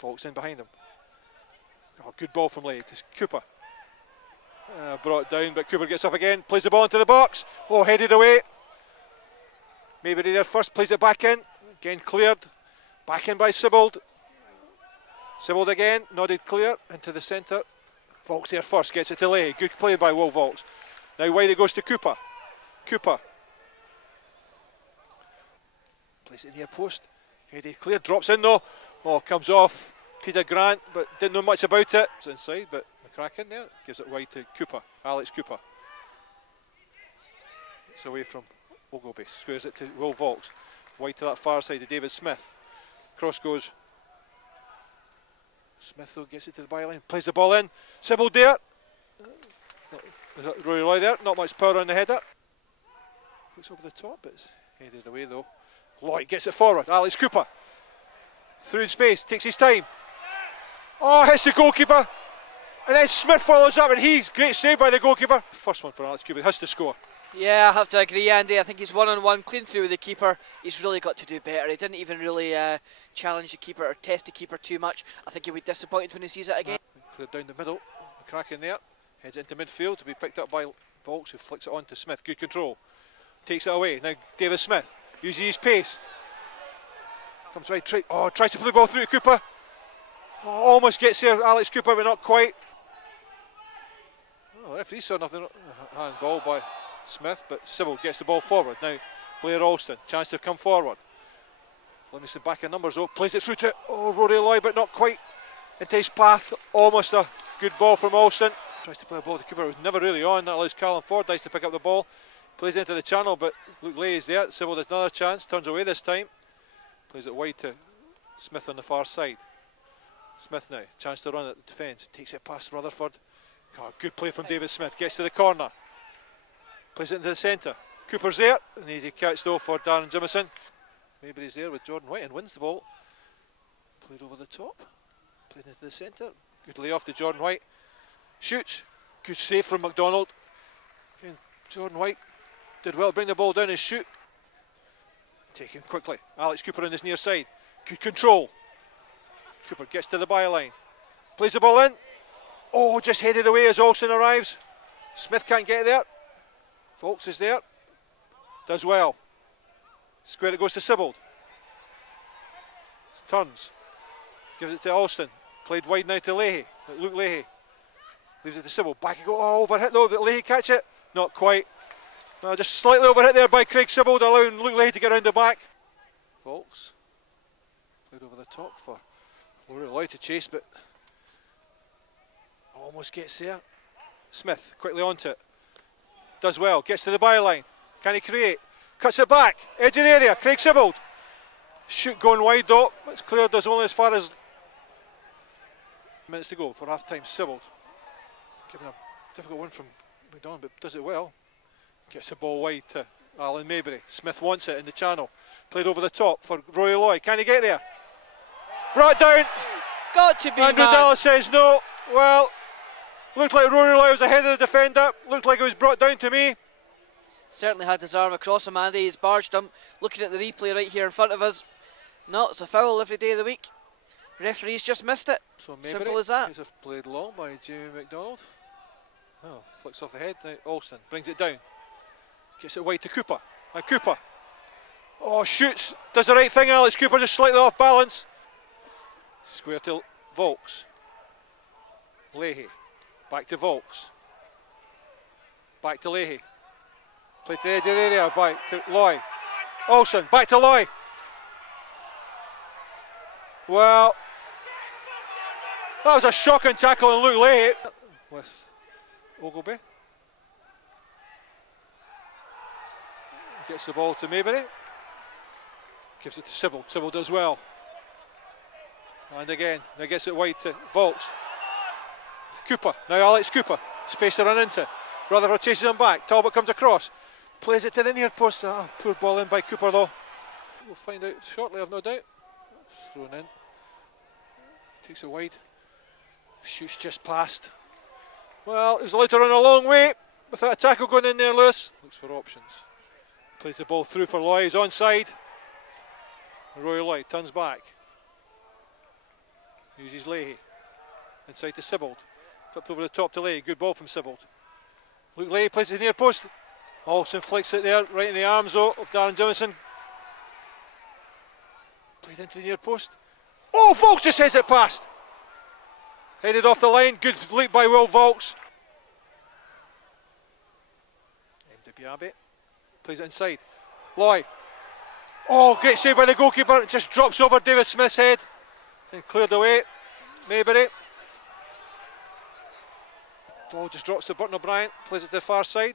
Falk's in behind him. Oh, good ball from Leigh to Cooper. Brought down, but Cooper gets up again, plays the ball into the box. Oh, headed away. Maybe there first, plays it back in. Again cleared. Back in by Sibbald. Sibbald again, nodded clear into the centre. Falk's there first, gets it to Leigh. Good play by Will Vaulks. Now wide it goes to Cooper. Cooper. Plays it near post. Headed clear, drops in though. Oh, comes off Peter Grant, but didn't know much about it. It's inside, but McCracken there gives it wide to Cooper, Alex Cooper. It's away from Ogilvie, squares it to Will Vaulks. Wide to that far side to David Smith. Cross goes. Smith though gets it to the byline, plays the ball in. Sibbald there. Is that Rory Loy there? Not much power on the header. Looks over the top, but it's headed away though. Loy gets it forward. Alex Cooper through in space, takes his time. Oh, hits the goalkeeper, and then Smith follows up, and he's great save by the goalkeeper. First one for Alex Cooper, has to score. Yeah, I have to agree, Andy. I think he's one-on-one, clean through with the keeper. He's really got to do better. He didn't even really challenge the keeper or test the keeper too much. I think he'll be disappointed when he sees it again. Cleared down the middle, McCracken there, heads into midfield to be picked up by Vaulks, who flicks it on to Smith. Good control, takes it away. Now David Smith uses his pace, comes right, tries to put the ball through to Cooper. Oh, almost gets there, Alex Cooper, but not quite. Oh, referee saw nothing. Handball by Smith, but Sibbald gets the ball forward. Now Blair Alston, chance to come forward. Livingston back in numbers though, plays it through to Rory Loy, but not quite into his path. Almost a good ball from Alston. Tries to play a ball to Cooper, it was never really on. That allows Callum Fordyce to pick up the ball. Plays into the channel, but Luke Leigh is there. Sibbald has another chance, turns away this time. Plays it wide to Smith on the far side. Smith now, chance to run at the defence, takes it past Rutherford. Oh, good play from David Smith, gets to the corner. Plays it into the centre. Cooper's there, an easy catch though for Darren Jimison. Maybe he's there with Jordan White and wins the ball. Played over the top, played into the centre. Good lay off to Jordan White. Shoots, good save from McDonald. Again, Jordan White did well to bring the ball down and shoot. Taken quickly, Alex Cooper on his near side. Good control. Cooper gets to the byline, plays the ball in. Oh, just headed away as Alston arrives. Smith can't get there. Vaulks is there, does well. Square it goes to Sibbald. Turns, gives it to Alston. Played wide now to Leahy. Luke Leahy leaves it to Sibbald. Back you go. Oh, overhit though. But Leahy catch it? Not quite. No, just slightly overhit there by Craig Sibbald, allowing Luke Leahy to get round the back. Vaulks played over the top for Rory Loy to chase, but almost gets there. Smith quickly onto it. Does well, gets to the byline. Can he create? Cuts it back, edge of the area. Craig Sibbald. Shoot going wide though. It's clear, does only as far as minutes to go for half time. Sibbald giving a difficult one from McDonald, but does it well. Gets the ball wide to Alan Maybury. Smith wants it in the channel. Played over the top for Roy Loy. Can he get there? Brought down. Got to be. Andrew Dallas says no. Well, looked like Rory Loy was ahead of the defender. Looked like it was brought down to me. Certainly had his arm across him, Andy. He's barged him. Looking at the replay right here in front of us. No, it's a foul every day of the week. Referee's just missed it. So simple as that. It's played long by Jamie McDonald. Oh, flicks off the head. Now Alston brings it down. Gets it wide to Cooper. And Cooper. Oh, shoots. Does the right thing, Alex Cooper, just slightly off balance. Square to Vaulks. Leahy. Back to Vaulks. Back to Leahy. Played to the edge of the area. Back to Loy. Alston. Back to Loy. Well, that was a shocking tackle on Luke Leahy with Ogilvie. Gets the ball to Maybury. Gives it to Sibbald. Sibbald does well. And again, now gets it wide to Vaulks. Cooper. Now Alex Cooper. Space to run into. Rutherford chases him back. Talbot comes across. Plays it to the near post. Poor ball in by Cooper though. We'll find out shortly, I've no doubt. Thrown in. Takes it wide. Shoots just past. Well, he was allowed to run a long way without a tackle going in there, Lewis. Looks for options. Plays the ball through for Loy. He's onside. Roy Loy turns back. Uses Leahy. Inside to Sibbald. Flipped over the top to Leahy. Good ball from Sibbald. Luke Leahy plays it near post. Olsen flicks it there, right in the arms though of Darren Jimison. Played into the near post. Oh, Volks just heads it past. Headed off the line. Good leap by Will Volks. Diaby plays it inside. Loy. Oh, great save by the goalkeeper. It just drops over David Smith's head and cleared away. Maybury. Ball just drops to Burton O'Brien. Plays it to the far side.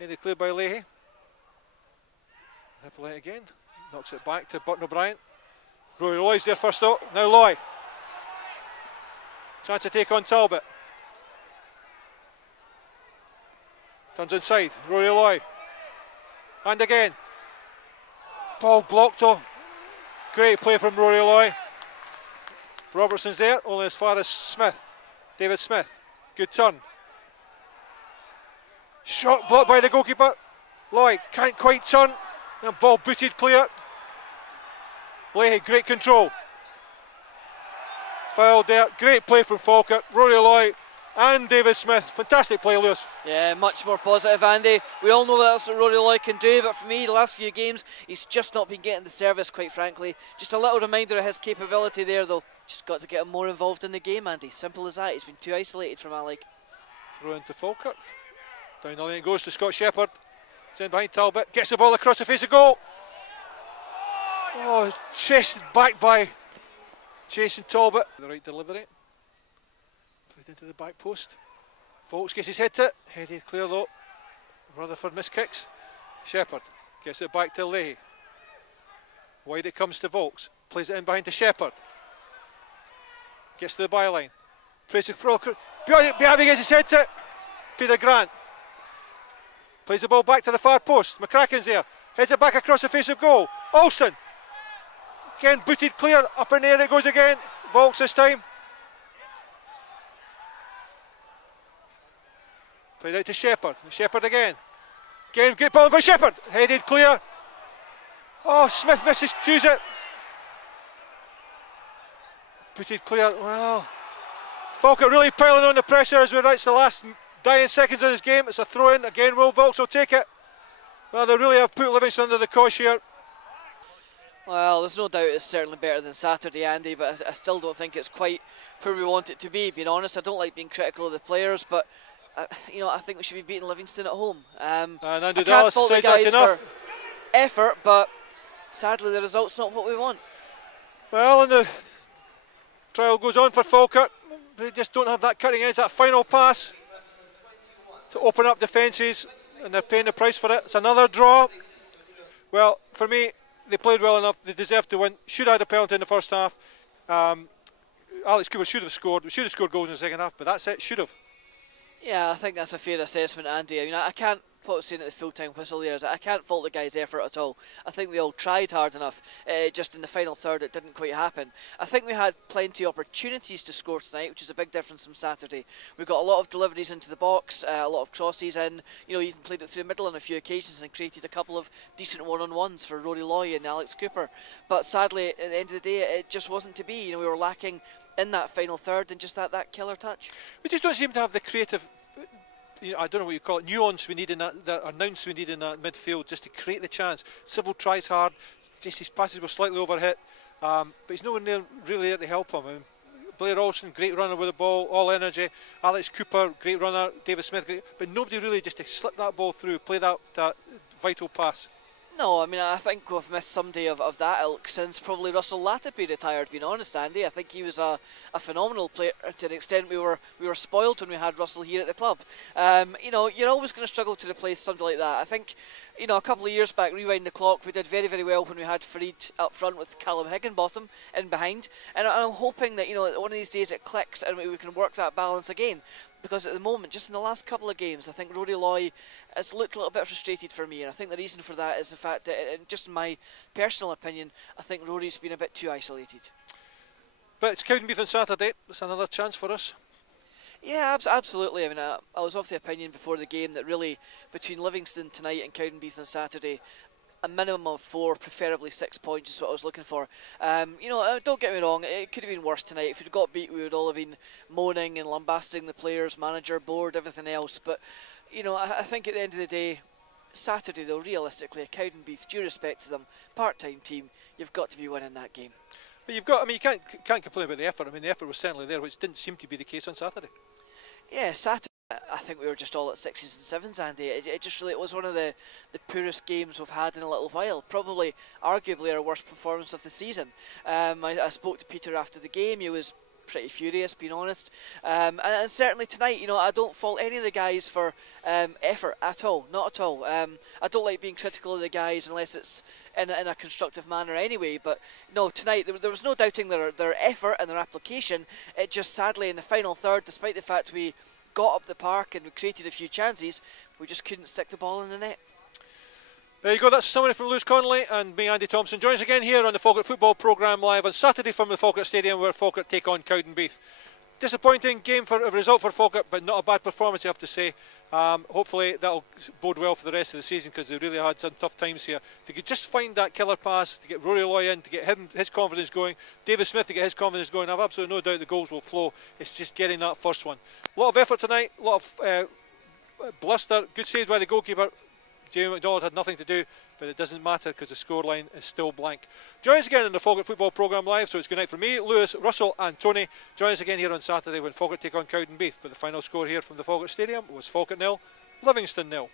And they cleared by Leahy. Hippolyte again. Knocks it back to Burton O'Brien. Rory Loy's there first though. Now Loy. Chance to take on Talbot. Turns inside. Rory Loy. And again. Ball blocked though. Great play from Rory Loy. Robertson's there, only as far as Smith. David Smith. Good turn. Shot blocked by the goalkeeper. Loy can't quite turn. And ball booted clear. Leahy, great control. Fouled there. Great play from Falkirk. Rory Loy and David Smith. Fantastic play, Lewis. Yeah, much more positive, Andy. We all know that's what Rory Loy can do, but for me, the last few games, he's just not been getting the service, quite frankly. Just a little reminder of his capability there, though. Just got to get him more involved in the game, Andy. Simple as that. He's been too isolated from Alec. Throw into Falkirk. Down the lane it goes to Scott Shepherd. It's in behind Talbot. Gets the ball across the face of goal. Oh, chased back by Jason Talbot. The right delivery. Played into the back post. Volks gets his head to it. Headed clear though. Rutherford miskicks. Shepherd gets it back to Leahy. Wide it comes to Volks. Plays it in behind to Shepherd. Gets to the byline. Plays it for Biabi gets his head to it. Peter Grant. Plays the ball back to the far post. McCracken's there. Heads it back across the face of goal. Alston. Again booted clear. Up in the air it goes again. Volks this time. Played out to Shepherd. Shepherd again. Again, good ball by Shepherd. Headed clear. Oh, Smith misses, cues it. Booted clear. Well, Falkirk really piling on the pressure as we reach the last dying seconds of this game. It's a throw in. Again, Will Volks will take it. Well, they really have put Livingston under the cosh here. Well, there's no doubt it's certainly better than Saturday, Andy, but I still don't think it's quite where we want it to be, being honest. I don't like being critical of the players, but you know, I think we should be beating Livingston at home. I can't fault the guys for effort, but sadly the result's not what we want. Well, and the trial goes on for Falkirk. They just don't have that cutting edge, that final pass to open up defences, and they're paying the price for it. It's another draw. Well, for me, they played well enough. They deserved to win. Should have had a penalty in the first half. Alex Cooper should have scored. We should have scored goals in the second half, but that's it. Should have. Yeah, I think that's a fair assessment, Andy. I mean, I can't put saying at the full-time whistle there. I can't fault the guys' effort at all. I think they all tried hard enough. Just in the final third, it didn't quite happen. I think we had plenty of opportunities to score tonight, which is a big difference from Saturday. We got a lot of deliveries into the box, a lot of crosses in. You know, even played it through the middle on a few occasions and created a couple of decent one-on-ones for Rory Loy and Alex Cooper. But sadly, at the end of the day, it just wasn't to be. You know, we were lacking in that final third and just that killer touch. We just don't seem to have the creative, I don't know what you call it, nuance we need in that ounce we need in that midfield just to create the chance. Sybil tries hard, just his passes were slightly overhit, but he's nowhere near really there to help him. Blair Olsen, great runner with the ball, all energy. Alex Cooper, great runner. David Smith, great, but nobody really just to slip that ball through, play that vital pass. No, I mean, I think we've missed somebody of that ilk since probably Russell Latapy retired, being honest, Andy. I think he was a phenomenal player to the extent we were spoiled when we had Russell here at the club. You know, you're always going to struggle to replace somebody like that. I think, you know, a couple of years back, rewind the clock, we did very, very well when we had Fareed up front with Callum Higginbottom in behind. And I'm hoping that, you know, one of these days it clicks and we can work that balance again. Because at the moment, just in the last couple of games, I think Rory Loy has looked a little bit frustrated for me, and I think the reason for that is the fact that, just in my personal opinion, I think Rory's been a bit too isolated. But it's Cowdenbeath on Saturday. It's another chance for us. Yeah, absolutely. I mean, I was of the opinion before the game that really between Livingston tonight and Cowdenbeath on Saturday, a minimum of 4, preferably 6 points is what I was looking for. Don't get me wrong, it could have been worse tonight. If we'd got beat, we would all have been moaning and lambasting the players, manager, board, everything else. But, I think at the end of the day, Saturday though, realistically, Cowdenbeath, due respect to them, part-time team, you've got to be winning that game. But you can't complain about the effort. I mean, the effort was certainly there, which didn't seem to be the case on Saturday. Yeah, Saturday, I think we were just all at 6s and 7s, Andy. It was one of the poorest games we've had in a little while. Probably, arguably, our worst performance of the season. I spoke to Peter after the game. He was pretty furious, being honest. And certainly tonight, I don't fault any of the guys for effort at all. Not at all. I don't like being critical of the guys unless it's in a constructive manner anyway. But no, tonight there was no doubting their effort and their application. It just sadly in the final third, despite the fact we got up the park and we created a few chances, we just couldn't stick the ball in the net. There you go, that's a summary from Lewis Connolly and me, Andy Thompson. Join us again here on the Falkirk Football Programme live on Saturday from the Falkirk Stadium, where Falkirk take on Cowdenbeath. Disappointing game for a result for Falkirk, but not a bad performance, I have to say. Hopefully that'll bode well for the rest of the season, because they really had some tough times here. If they could just find that killer pass to get Rory Loy in, to get his confidence going, David Smith to get his confidence going, I've absolutely no doubt the goals will flow. It's just getting that first one. A lot of effort tonight, a lot of bluster, good saves by the goalkeeper. Jamie McDonald had nothing to do, but it doesn't matter because the scoreline is still blank. Join us again in the Falkirk Football Programme live, so it's good night from me, Lewis, Russell and Tony. Join us again here on Saturday when Falkirk take on Cowdenbeath. But the final score here from the Falkirk Stadium was Falkirk 0, Livingston 0.